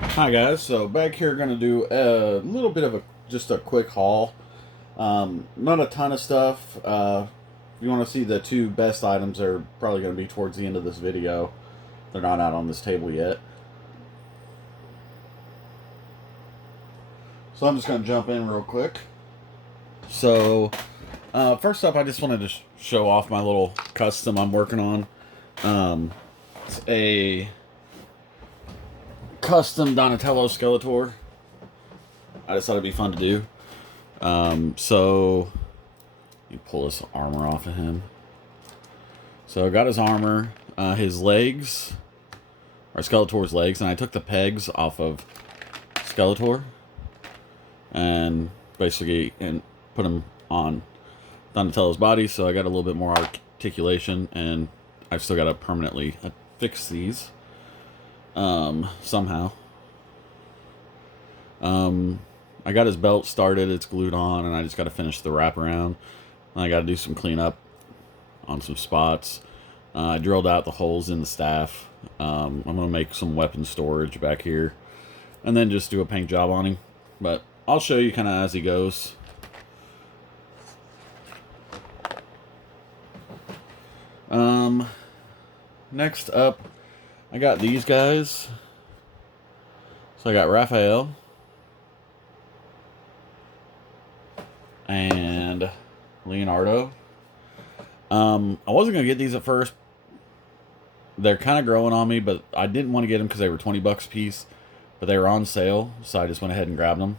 Hi guys, so back here going to do a little bit of just a quick haul. Not a ton of stuff. If you want to see the two best items, they're probably going to be towards the end of this video. They're not out on this table yet. So I'm just going to jump in real quick. So first up, I just wanted to show off my little custom I'm working on. It's a custom Donatello Skeletor. I just thought it'd be fun to do. So you pull this armor off of him. So I got his armor, his legs, or Skeletor's legs, and I took the pegs off of Skeletor and basically put them on Donatello's body. So I got a little bit more articulation, and I've still got to permanently fix these somehow. I got his belt started, it's glued on, and I just got to finish the wraparound. And I got to do some cleanup on some spots. I drilled out the holes in the staff. I'm going to make some weapon storage back here, and then just do a paint job on him. But I'll show you kind of as he goes. Next up, I got these guys. So I got Raphael and Leonardo. I wasn't going to get these at first. They're kind of growing on me, but I didn't want to get them because they were 20 bucks a piece. But they were on sale, so I just went ahead and grabbed them.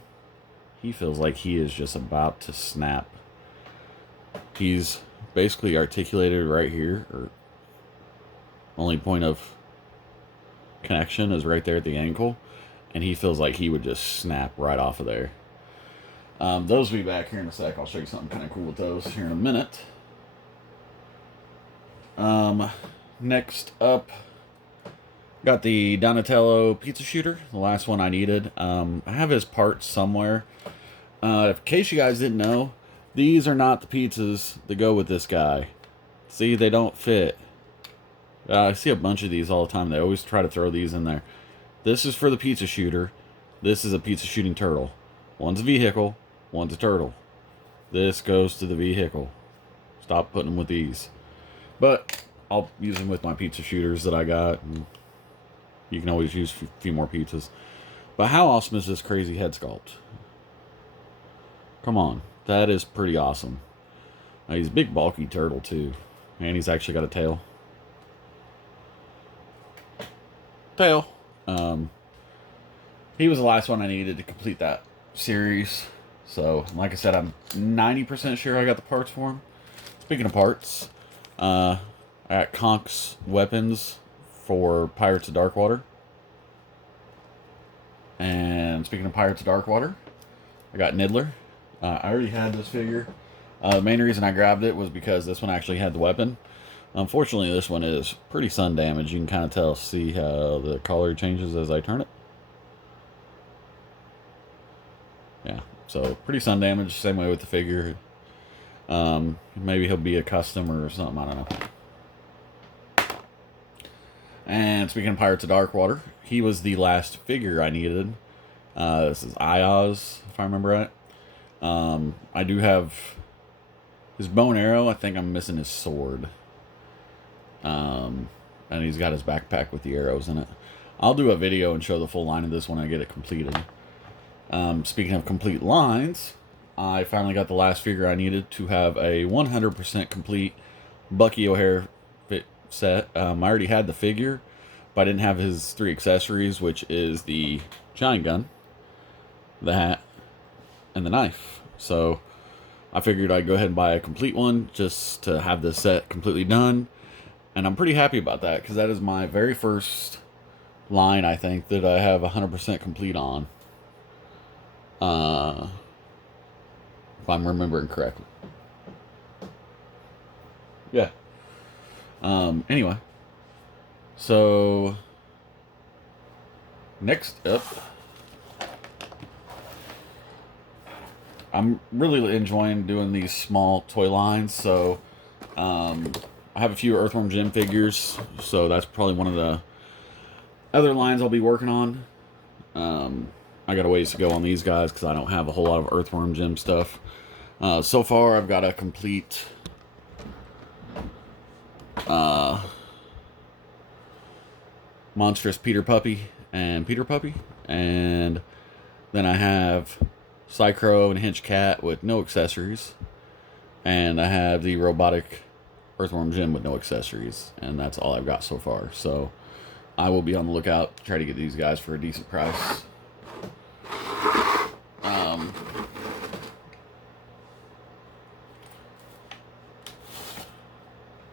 He feels like he is just about to snap. He's basically articulated right here. Or only point of connection is right there at the ankle. And he feels like he would just snap right off of there. Those will be back here in a sec. I'll show you something kind of cool with those here in a minute. Next up, got the Donatello pizza shooter, the last one I needed. I have his parts somewhere. In case you guys didn't know, these are not the pizzas that go with this guy. See, they don't fit. I see a bunch of these all the time. They always try to throw these in there. This is for the pizza shooter. This is a pizza shooting turtle. One's a vehicle, one's a turtle. This goes to the vehicle. Stop putting them with these. But I'll use them with my pizza shooters that I got. And you can always use a few more pizzas. But how awesome is this crazy head sculpt? Come on. That is pretty awesome. Now, he's a big, bulky turtle, too. And he's actually got a tail. He was the last one I needed to complete that series. So, like I said, I'm 90% sure I got the parts for him. Speaking of parts, I got Conk's weapons for Pirates of Darkwater. And speaking of Pirates of Darkwater, I got Niddler. I already had this figure. The main reason I grabbed it was because this one actually had the weapon. Unfortunately, this one is pretty sun damaged. You can kind of tell, see how the color changes as I turn it. Yeah, so pretty sun damaged, same way with the figure. Maybe he'll be a custom or something, I don't know. And speaking of Pirates of Darkwater, he was the last figure I needed. This is Ioz, if I remember right. I do have his bow and arrow. I think I'm missing his sword. And he's got his backpack with the arrows in it. I'll do a video and show the full line of this when I get it completed. Speaking of complete lines, I finally got the last figure I needed to have a 100% complete Bucky O'Hare fit set. I already had the figure, but I didn't have his 3 accessories, which is the giant gun, the hat, and the knife. So I figured I'd go ahead and buy a complete one just to have this set completely done. And I'm pretty happy about that, because that is my very first line, I think, that I have 100% complete on. If I'm remembering correctly. Yeah. Anyway. So, next up, I'm really enjoying doing these small toy lines. So, I have a few Earthworm Jim figures, so that's probably one of the Other lines I'll be working on. I got a ways to go on these guys because I don't have a whole lot of Earthworm Jim stuff. So far, I've got a complete Monstrous Peter Puppy and Peter Puppy. And then I have Psychro and Hinch Cat with no accessories. And I have the Robotic Earthworm Jim with no accessories. And that's all I've got so far. So I will be on the lookout to try to get these guys for a decent price.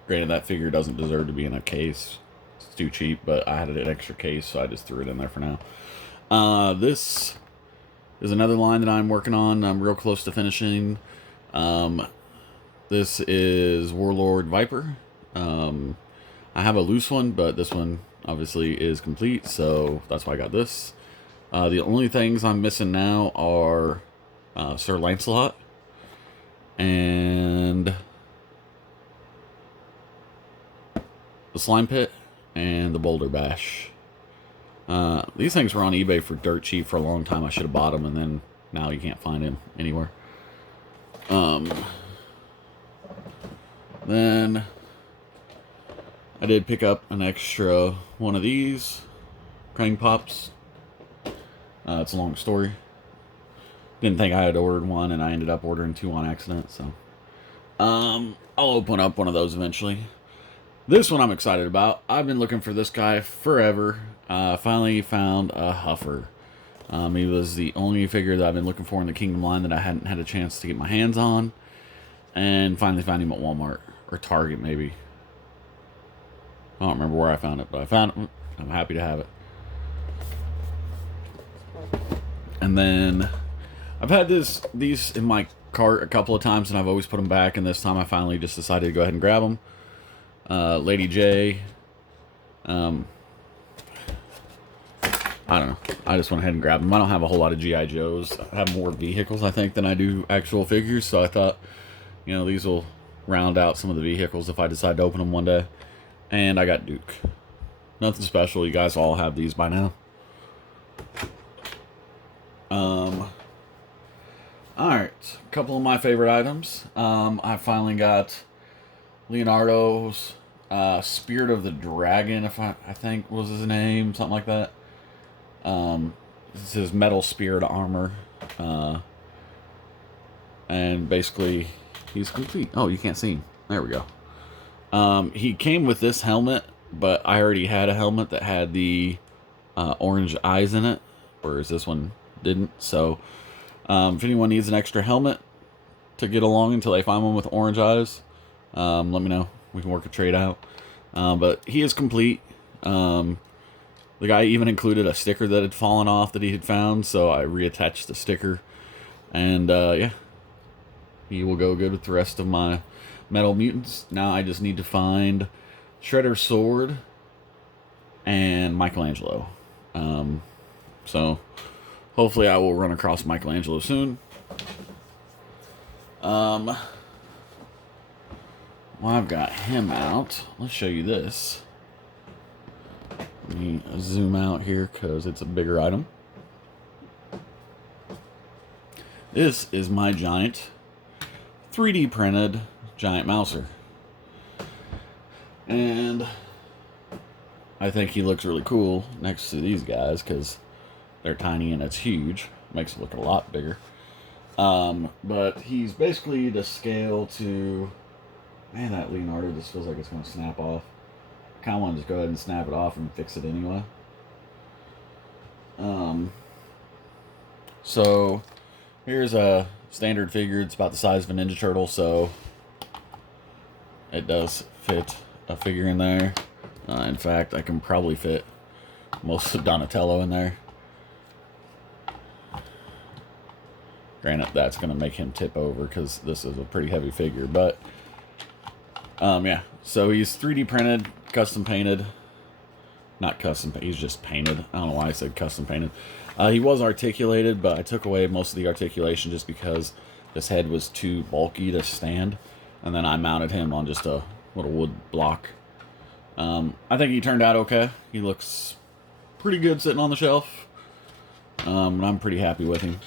Granted, that figure doesn't deserve to be in a case. It's too cheap, but I had an extra case, so I just threw it in there for now. This is another line that I'm working on. I'm real close to finishing. This is Warlord Viper. I have a loose one, but this one obviously is complete, so that's why I got this. The only things I'm missing now are Sir Lancelot and the Slime Pit and the Boulder Bash. These things were on eBay for dirt cheap for a long time. I should have bought them, and then now you can't find them anywhere. Then I did pick up an extra one of these Krang Pops. It's a long story. Didn't think I had ordered one, and I ended up ordering two on accident. So I'll open up one of those eventually. This one I'm excited about. I've been looking for this guy forever. Finally found a Huffer. He was the only figure that I've been looking for in the Kingdom line that I hadn't had a chance to get my hands on. And finally found him at Walmart. Or Target, maybe. I don't remember where I found it, but I found it. I'm happy to have it. And then I've had these in my cart a couple of times, and I've always put them back. And this time I finally just decided to go ahead and grab them. Lady J. I don't know. I just went ahead and grabbed them. I don't have a whole lot of G.I. Joes. I have more vehicles, I think, than I do actual figures. So I thought, you know, these will round out some of the vehicles if I decide to open them one day. And I got Duke. Nothing special. You guys all have these by now. Alright. A couple of my favorite items. I finally got Leonardo's Spirit of the Dragon, if I think was his name, something like that. This is his metal spirit armor. And basically, he's complete. Oh, you can't see him. There we go. He came with this helmet, but I already had a helmet that had the orange eyes in it, whereas this one didn't. So, if anyone needs an extra helmet to get along until they find one with orange eyes, let me know. We can work a trade out. But he is complete. The guy even included a sticker that had fallen off that he had found, so I reattached the sticker. And, yeah. He will go good with the rest of my Metal Mutants. Now I just need to find Shredder's Sword and Michelangelo. So, hopefully I will run across Michelangelo soon. Well, I've got him out. Let's show you this. Let me zoom out here because it's a bigger item. This is my giant 3D printed giant Mouser. And I think he looks really cool next to these guys because they're tiny and it's huge. Makes it look a lot bigger. But he's basically to scale to... Man, that Leonardo just feels like it's going to snap off. I kind of want to just go ahead and snap it off and fix it anyway. So, here's a standard figure. It's about the size of a Ninja Turtle, so it does fit a figure in there. In fact, I can probably fit most of Donatello in there. Granted, that's going to make him tip over because this is a pretty heavy figure, but yeah. So he's 3D printed, custom painted. Not custom, he's just painted. I don't know why I said custom painted. He was articulated, but I took away most of the articulation just because this head was too bulky to stand. And then I mounted him on just a little wood block. I think he turned out okay. He looks pretty good sitting on the shelf. And I'm pretty happy with him.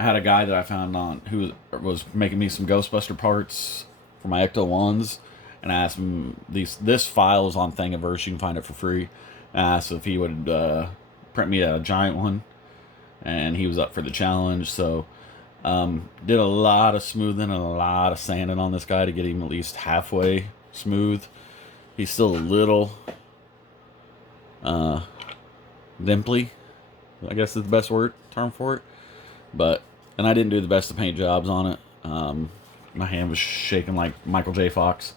I had a guy that I found on who was making me some Ghostbuster parts for my Ecto 1s, and I asked him, this file is on Thingiverse, you can find it for free. I asked if he would print me a giant one, and he was up for the challenge. So did a lot of smoothing and a lot of sanding on this guy to get him at least halfway smooth. He's still a little dimply, I guess is the best term for it. And I didn't do the best of paint jobs on it. My hand was shaking like Michael J. Fox.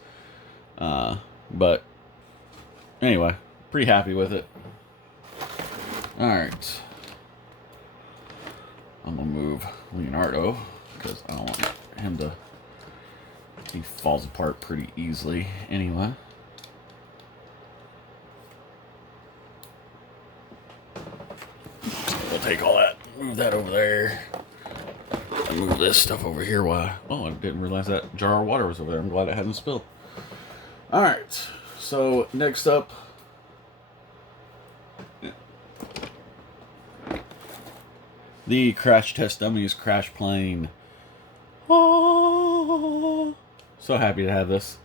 But anyway, pretty happy with it. Alright. I'm going to move Leonardo because I don't want him to... He falls apart pretty easily anyway. We'll take all that, move that over there. And move this stuff over here. Why? Oh, I didn't realize that jar of water was over there. I'm glad it hasn't spilled. Alright, so next up, the Crash Test Dummies Crash Plane. Oh, so happy to have this.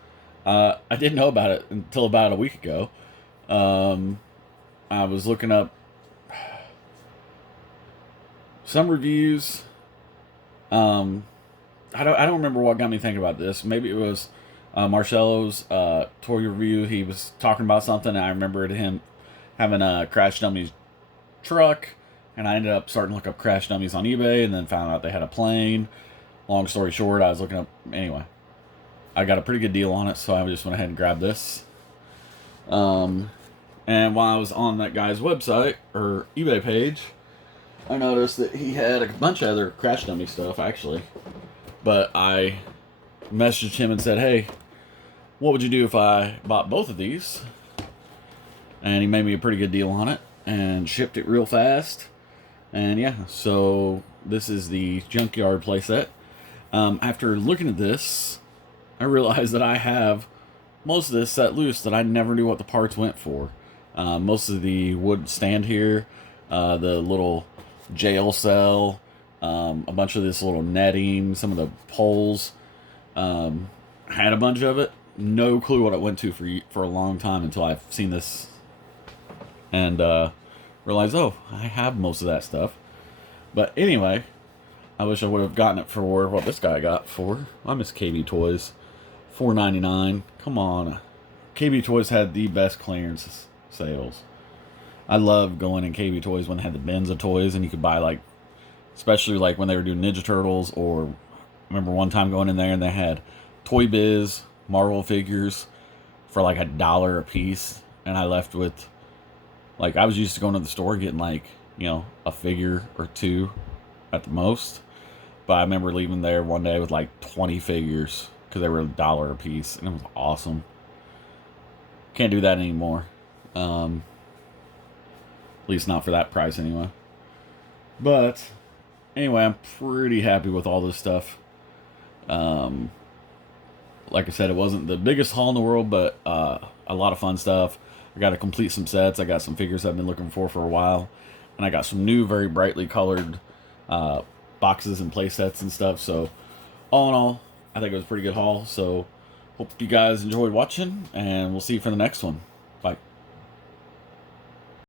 I didn't know about it until about a week ago. I was looking up some reviews. I don't remember what got me thinking about this. Maybe it was Marcelo's toy review. He was talking about something, and I remembered him having a Crash Dummies truck, and I ended up starting to look up Crash Dummies on eBay, and then found out they had a plane. Long story short, I was looking up... Anyway, I got a pretty good deal on it, so I just went ahead and grabbed this. And while I was on that guy's website, or eBay page, I noticed that he had a bunch of other Crash Dummy stuff, actually. But I messaged him and said, hey, what would you do if I bought both of these? And he made me a pretty good deal on it and shipped it real fast. And yeah, so this is the Junkyard playset. After looking at this, I realized that I have most of this set loose that I never knew what the parts went for. Most of the wood stand here, the little jail cell, a bunch of this little netting, some of the poles. Had a bunch of it. No clue what it went to for a long time until I've seen this and realized, oh, I have most of that stuff. But anyway, I wish I would have gotten it for what this guy got for. I miss KB Toys. $4.99. Come on. KB Toys had the best clearance sales. I love going in KB Toys when they had the bins of toys and you could buy, like, especially like when they were doing Ninja Turtles, or I remember one time going in there and they had Toy Biz Marvel figures for like $1 a piece, and I left with, like, I was used to going to the store getting, like, you know, a figure or two at the most, but I remember leaving there one day with like 20 figures because they were $1 a piece, and it was awesome. Can't do that anymore. At least not for that price anyway. But anyway, I'm pretty happy with all this stuff. Like I said, it wasn't the biggest haul in the world, but a lot of fun stuff. I got to complete some sets. I got some figures I've been looking for a while. And I got some new, very brightly colored boxes and play sets and stuff. So all in all, I think it was a pretty good haul. So hope you guys enjoyed watching, and we'll see you for the next one.